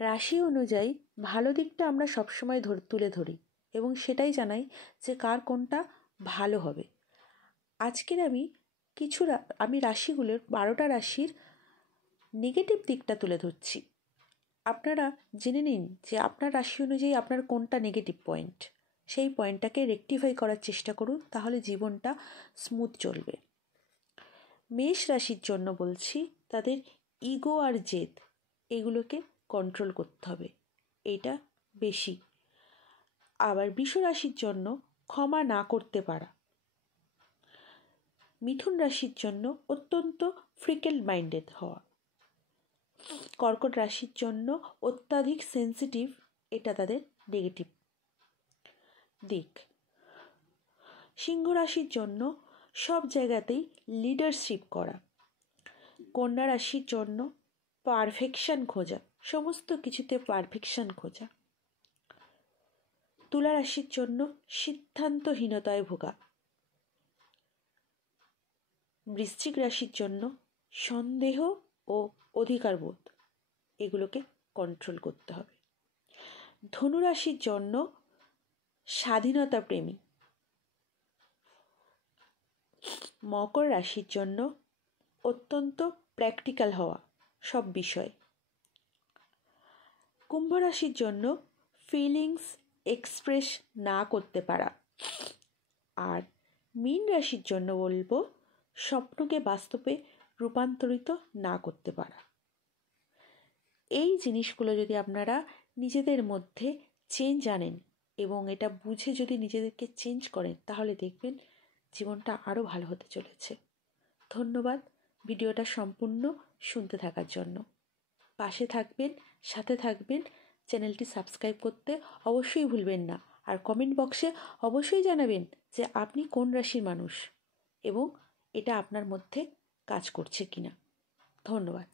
রাশি অনুযায়ী ভালো দিকটা আমরা সবসময় তুলে ধরি এবং সেটাই জানাই যে কার কোনটা ভালো হবে। আজকের আমি রাশিগুলোর 12টা রাশির নেগেটিভ দিকটা তুলে ধরছি। আপনারা জেনে নিন যে আপনার রাশি অনুযায়ী আপনার কোনটা নেগেটিভ পয়েন্ট, সেই পয়েন্টটাকে রেকটিফাই করার চেষ্টা করুন, তাহলে জীবনটা স্মুথ চলবে। মেষ রাশির জন্য বলছি, তাদের ইগো আর জেদ এগুলোকে কন্ট্রোল করতে হবে, এটা বেশি। আবার বৃষ রাশির জন্য ক্ষমা না করতে পারা। মিথুন রাশির জন্য অত্যন্ত ফ্রিকেল মাইন্ডেড হওয়া। কর্কট রাশির জন্য অত্যাধিক সেন্সিটিভ, এটা তাদের নেগেটিভ দিক। সিংহ রাশির জন্য সব জায়গাতেই লিডারশিপ করা। কন্যা রাশির জন্য পারফেকশন খোঁজা, সমস্ত কিছুতে পারফেকশন খোঁজা। তুলা রাশির জন্য সিদ্ধান্তহীনতায় ভোগা। বৃশ্চিক রাশির জন্য সন্দেহ ও অধিকারবোধ, এগুলোকে কন্ট্রোল করতে হবে। ধনু রাশির জন্য স্বাধীনতা প্রেমী। মকর রাশির জন্য অত্যন্ত প্র্যাকটিক্যাল হওয়া সব বিষয়। কুম্ভ রাশির জন্য ফিলিংস এক্সপ্রেস না করতে পারা। আর মীন রাশির জন্য বলবো স্বপ্নকে বাস্তবে রূপান্তরিত না করতে পারা। এই জিনিসগুলো যদি আপনারা নিজেদের মধ্যে চেঞ্জ আনেন এবং এটা বুঝে যদি নিজেদেরকে চেঞ্জ করেন, তাহলে দেখবেন জীবনটা আরও ভালো হতে চলেছে। ধন্যবাদ ভিডিওটা সম্পূর্ণ শুনতে থাকার জন্য। পাশে থাকবেন, সাথে থাকবেন, চ্যানেলটি সাবস্ক্রাইব করতে অবশ্যই ভুলবেন না। আর কমেন্ট বক্সে অবশ্যই জানাবেন যে আপনি কোন রাশির মানুষ এবং এটা আপনার মধ্যে কাজ করছে কিনা। ধন্যবাদ।